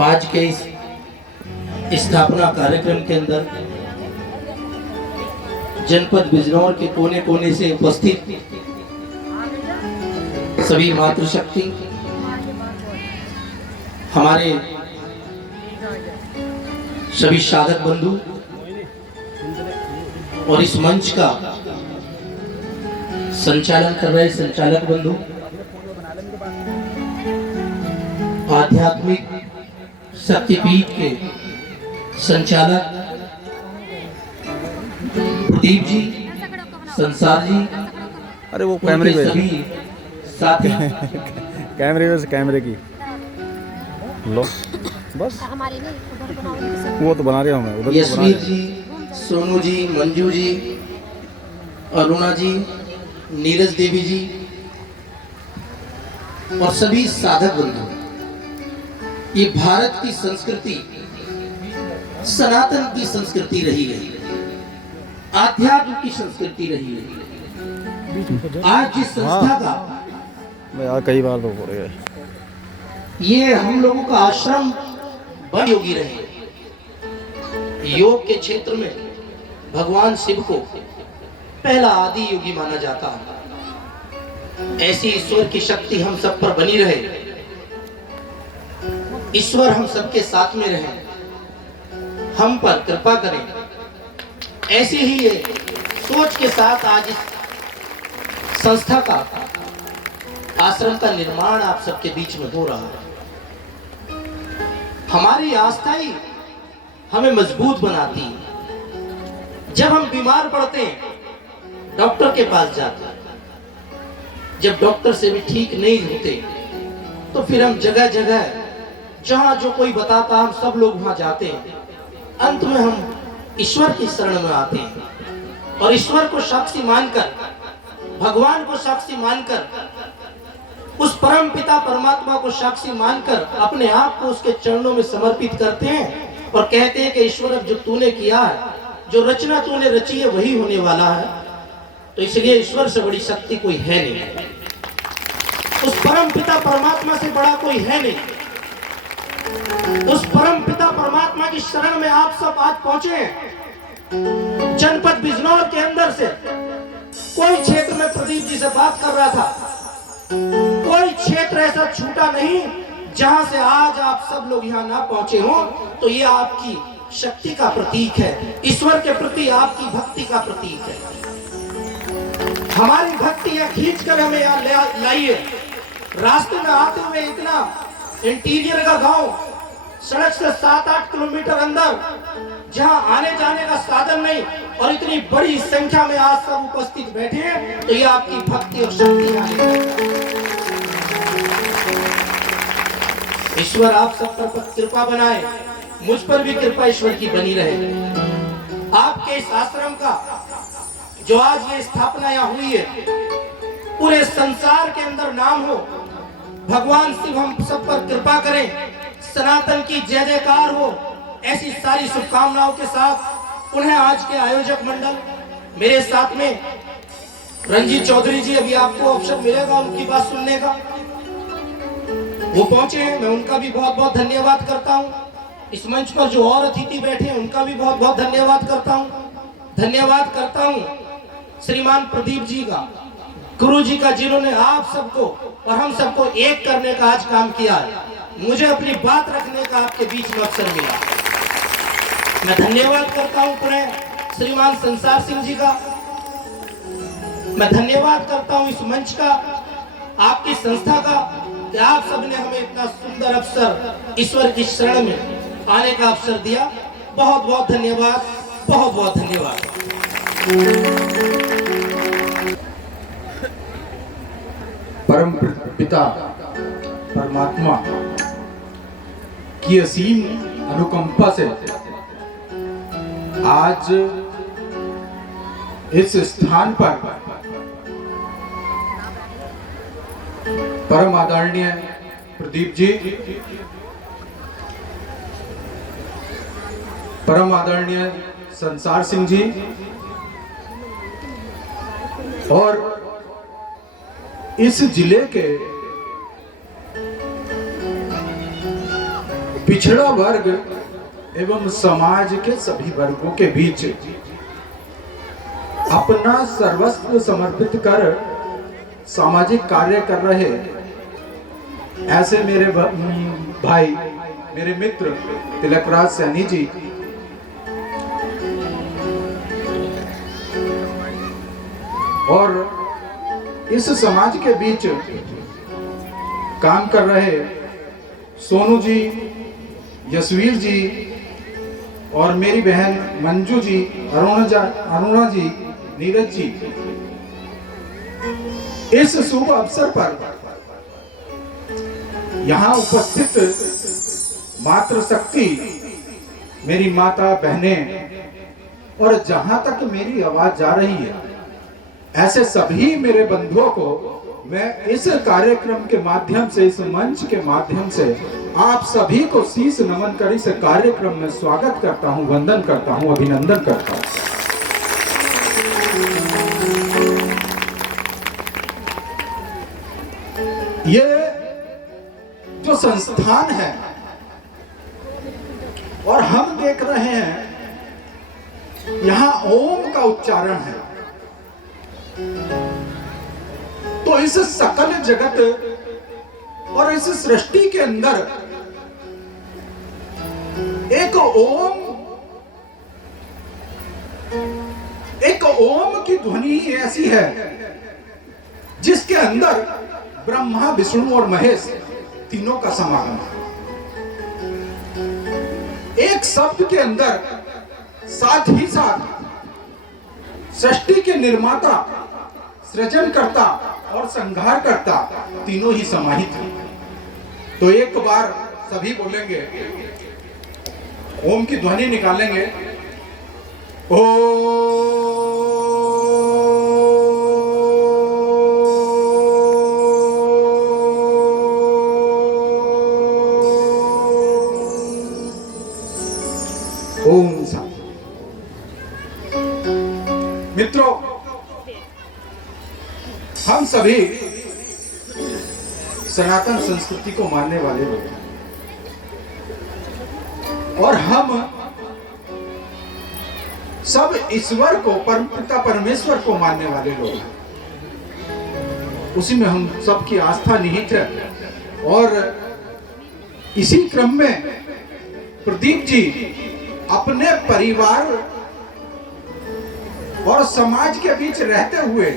आज के इस स्थापना कार्यक्रम के अंदर जनपद बिजनौर के कोने कोने से उपस्थित सभी मातृशक्ति, हमारे सभी साधक बंधु और इस मंच का संचालन कर रहे संचालक बंधु, आध्यात्मिक शक्तिपीठ के संचालक प्रदीप जी, संसार जी, अरे वो कैमरे पे सभी साथी कैमरे पे से कैमरे की लो बस वो तो बना रहे हो, मैं उधर तो बना यशवीर रहे जी, सोनू जी, मंजू जी, अरुणा जी, नीरज देवी जी और सभी साधक बंधु। ये भारत की संस्कृति, सनातन की संस्कृति रही है, आध्यात्म की संस्कृति रही है। आज जिस संस्था का मैं यार कई बार तो हो रहे हैं, ये हम लोगों का आश्रम बन योगी रहे। योग के क्षेत्र में भगवान शिव को पहला आदि योगी माना जाता है। ऐसी ईश्वर की शक्ति हम सब पर बनी रहे, ईश्वर हम सबके साथ में रहे, हम पर कृपा करें। ऐसी ही ये सोच के साथ आज इस संस्था का, आश्रम का निर्माण आप सबके बीच में हो रहा है। हमारी आस्था ही हमें मजबूत बनाती है। जब हम बीमार पड़ते हैं, डॉक्टर के पास जाते हैं, जब डॉक्टर से भी ठीक नहीं होते तो फिर हम जगह जगह जहां जो कोई बताता हम सब लोग वहां जाते हैं। अंत में हम ईश्वर की शरण में आते हैं और ईश्वर को साक्षी मानकर, भगवान को साक्षी मानकर, उस परम पिता परमात्मा को साक्षी मानकर अपने आप को उसके चरणों में समर्पित करते हैं और कहते हैं कि ईश्वर अब जो तूने किया है, जो रचना तूने रची है वही होने वाला है। तो इसलिए ईश्वर से बड़ी शक्ति कोई है नहीं, उस परम पिता परमात्मा से बड़ा कोई है नहीं। उस परम पिता परमात्मा की शरण में आप सब आज पहुंचे हैं। जनपद बिजनौर के अंदर से कोई क्षेत्र में प्रदीप जी से बात कर रहा था, कोई क्षेत्र ऐसा छूटा नहीं जहां से आज आप सब लोग यहाँ ना पहुंचे हो। तो ये आपकी शक्ति का प्रतीक है, ईश्वर के प्रति आपकी भक्ति का प्रतीक है। हमारी भक्ति है, खींच कर हमें यहाँ लाइए। रास्ते में आते हुए इतना इंटीरियर का गांव, सड़क से 7-8 किलोमीटर अंदर, जहां आने जाने का साधन नहीं, और इतनी बड़ी संख्या में आज सब उपस्थित बैठे हैं, तो ये आपकी भक्ति और शक्ति है। ईश्वर आप सब पर कृपा बनाए, मुझ पर भी कृपा ईश्वर की बनी रहे। आपके इस आश्रम का जो आज ये स्थापना यहाँ हुई है, पूरे संसार के अंदर नाम हो, भगवान शिव हम सब पर कृपा करें, सनातन की जय जयकार हो। ऐसी सारी शुभकामनाओं के साथ उन्हें आज के आयोजक मंडल, मेरे साथ में रंजीत चौधरी जी, अभी आपको अवसर मिलेगा उनकी बात सुनने का, वो पहुंचे हैं, मैं उनका भी बहुत बहुत धन्यवाद करता हूं। इस मंच पर जो और अतिथि बैठे हैं उनका भी बहुत बहुत धन्यवाद करता हूं। धन्यवाद करता हूं श्रीमान प्रदीप जी का, गुरु जी का, जिन्होंने आप सबको और हम सबको एक करने का आज काम किया है। मुझे अपनी बात रखने का आपके बीच में अवसर मिला। मैं धन्यवाद करता हूं पुनः श्रीमान संसार सिंह जी का, मैं धन्यवाद करता हूं इस मंच का, आपकी संस्था का, कि आप सबने हमें इतना सुंदर अवसर ईश्वर की शरण में आने का अवसर दिया। बहुत बहुत धन्यवाद, बहुत बहुत धन्यवाद। परम पिता परमात्मा की असीम अनुकंपा से आज इस स्थान पर परम आदरणीय प्रदीप जी, परम आदरणीय संसार सिंह जी और इस जिले के पिछड़ा वर्ग एवं समाज के सभी वर्गों के बीच अपना सर्वस्व समर्पित कर सामाजिक कार्य कर रहे ऐसे मेरे भाई, मेरे मित्र तिलकराज सैनी जी और इस समाज के बीच काम कर रहे सोनू जी, यशवीर जी और मेरी बहन मंजू जी, अरुणा जी, नीरज जी, इस शुभ अवसर पर यहाँ उपस्थित मातृशक्ति, मेरी माता बहनें और जहां तक मेरी आवाज जा रही है ऐसे सभी मेरे बंधुओं को मैं इस कार्यक्रम के माध्यम से, इस मंच के माध्यम से आप सभी को शीश नमन कर इस कार्यक्रम में स्वागत करता हूं, वंदन करता हूं, अभिनंदन करता हूं। ये जो संस्थान है और हम देख रहे हैं यहां ओम का उच्चारण है, तो इस सकल जगत और इस सृष्टि के अंदर एक ओम की ध्वनि ही ऐसी है जिसके अंदर ब्रह्मा, विष्णु और महेश तीनों का समागम है। एक शब्द के अंदर साथ ही साथ सृष्टि के निर्माता, सृजनकर्ता और संहारकर्ता तीनों ही समाहित हैं। तो एक बार सभी बोलेंगे, ओम की ध्वनि निकालेंगे, ओ ओम शांति। मित्रों, हम सभी सनातन संस्कृति को मानने वाले लोग हैं और हम सब ईश्वर को, परमपिता परमेश्वर को मानने वाले लोग हैं। उसी में हम सबकी आस्था निहित है और इसी क्रम में प्रदीप जी अपने परिवार और समाज के बीच रहते हुए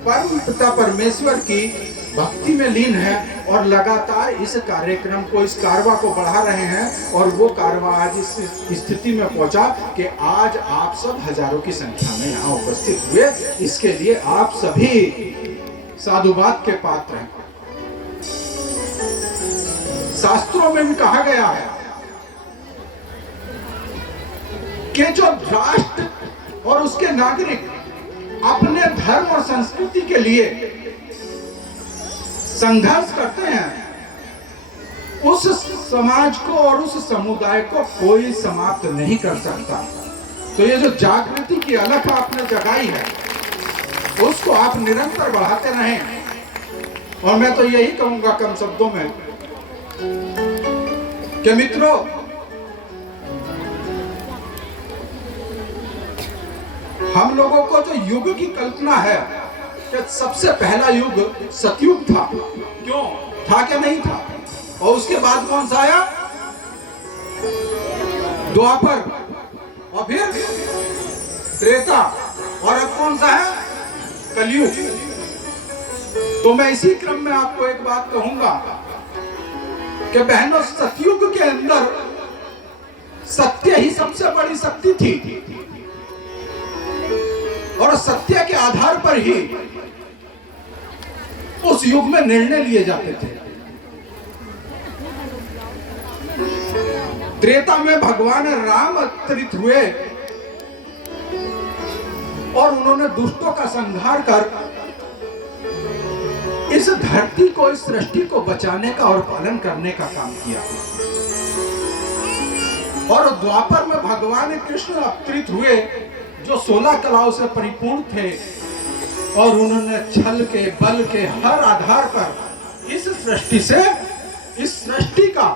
परम पिता परमेश्वर की भक्ति में लीन है और लगातार इस कार्यक्रम को, इस कारवा को बढ़ा रहे हैं और वो कारवा आज इस स्थिति में पहुंचा कि आज आप सब हजारों की संख्या में यहाँ उपस्थित हुए। इसके लिए आप सभी साधुवाद के पात्र हैं। शास्त्रों में भी कहा गया है कि जो राष्ट्र और उसके नागरिक अपने धर्म और संस्कृति के लिए संघर्ष करते हैं, उस समाज को और उस समुदाय को कोई समाप्त नहीं कर सकता। तो ये जो जागृति की अलख आपने जगाई है, उसको आप निरंतर बढ़ाते रहें। और मैं तो यही कहूंगा कम शब्दों में कि मित्रों, हम लोगों को जो युग की कल्पना है कि सबसे पहला युग सतयुग था, क्यों था क्या नहीं था, और उसके बाद कौन सा आया, द्वापर, और फिर त्रेता, और अब कौन सा है, कलयुग। तो मैं इसी क्रम में आपको एक बात कहूंगा कि बहनों, सतयुग के अंदर सत्य ही सबसे बड़ी शक्ति थी और सत्य के आधार पर ही उस युग में निर्णय लिए जाते थे। त्रेता में भगवान राम अवतरित हुए और उन्होंने दुष्टों का संहार कर इस धरती को, इस सृष्टि को बचाने का और पालन करने का काम किया। और द्वापर में भगवान कृष्ण अवतरित हुए जो 16 कलाओं से परिपूर्ण थे और उन्होंने छल के, बल के हर आधार पर इस सृष्टि से, इस सृष्टि का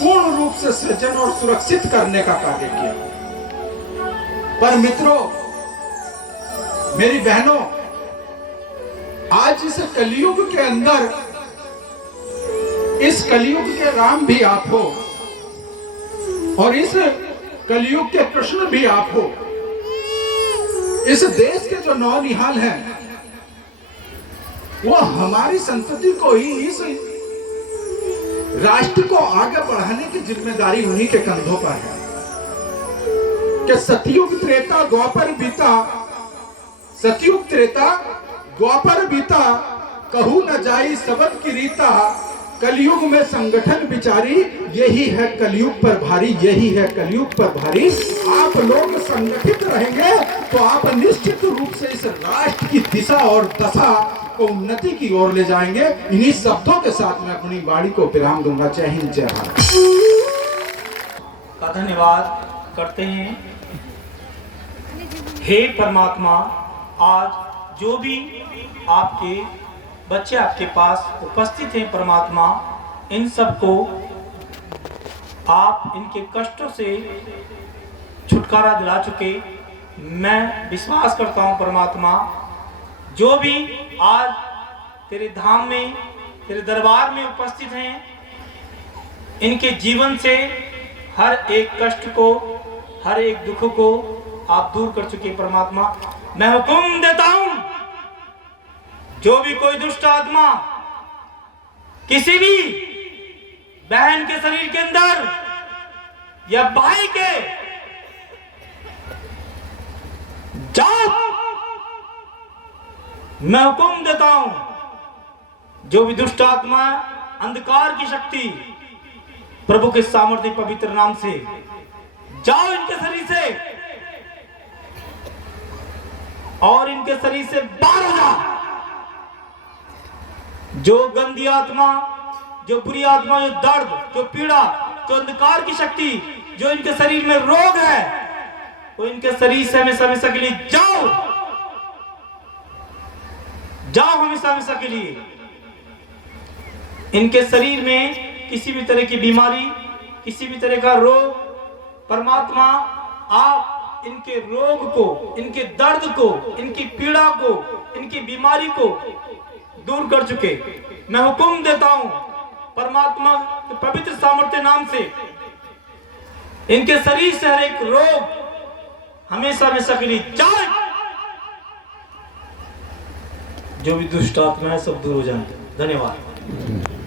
पूर्ण रूप से सृजन और सुरक्षित करने का कार्य किया। पर मित्रों, मेरी बहनों, आज इस कलयुग के अंदर, इस कलयुग के राम भी आप हो और इस कलयुग के कृष्ण भी आप हो। इस देश के जो नौनिहाल हैं वो हमारी संतति को ही, इस राष्ट्र को आगे बढ़ाने की जिम्मेदारी उन्हीं के कंधों पर है। कि सतयुग त्रेता द्वापर बीता, सतयुग त्रेता द्वापर बीता, कहू न जाई सबद की रीता, कलयुग में संगठन विचारी, यही है कलयुग पर भारी, यही है कलयुग पर भारी। आप लोग संगठित रहेंगे तो आप निश्चित रूप से इस राष्ट्र की दिशा और दशा को उन्नति की ओर ले जाएंगे। इन्हीं शब्दों के साथ मैं अपनी वाणी को विराम दूंगा। जय हिंद, जय भारत का धन्यवाद करते हैं। हे परमात्मा, आज जो भी आपके बच्चे आपके पास उपस्थित हैं परमात्मा, इन सबको आप इनके कष्टों से छुटकारा दिला चुके। मैं विश्वास करता हूं परमात्मा, जो भी आज तेरे धाम में, तेरे दरबार में उपस्थित हैं, इनके जीवन से हर एक कष्ट को, हर एक दुख को आप दूर कर चुके परमात्मा। मैं हुक्म देता हूं, जो भी कोई दुष्ट आत्मा किसी भी बहन के शरीर के अंदर या भाई के, जाओ, मैं हुक्म देता हूं, जो भी दुष्ट आत्मा, अंधकार की शक्ति, प्रभु के सामर्थ्य पवित्र नाम से जाओ इनके शरीर से और इनके शरीर से बाहर हो जाओ। जो गंदी आत्मा, जो बुरी आत्मा, जो दर्द, जो पीड़ा, जो अंधकार की शक्ति, जो इनके शरीर में रोग है, वो इनके शरीर से हमेशा हमेशा के लिए जाओ, जाओ हमेशा हमेशा के लिए। इनके शरीर में किसी भी तरह की बीमारी, किसी भी तरह का रोग, परमात्मा आप इनके रोग को, इनके दर्द को, इनकी पीड़ा को, इनकी बीमारी को दूर कर चुके। मैं हुक्म देता हूं परमात्मा के पवित्र सामर्थ्य नाम से, इनके शरीर से हर एक रोग हमेशा हमेशा के लिए जाए। जो भी दुष्ट आत्मा है सब दूर हो जाए। धन्यवाद।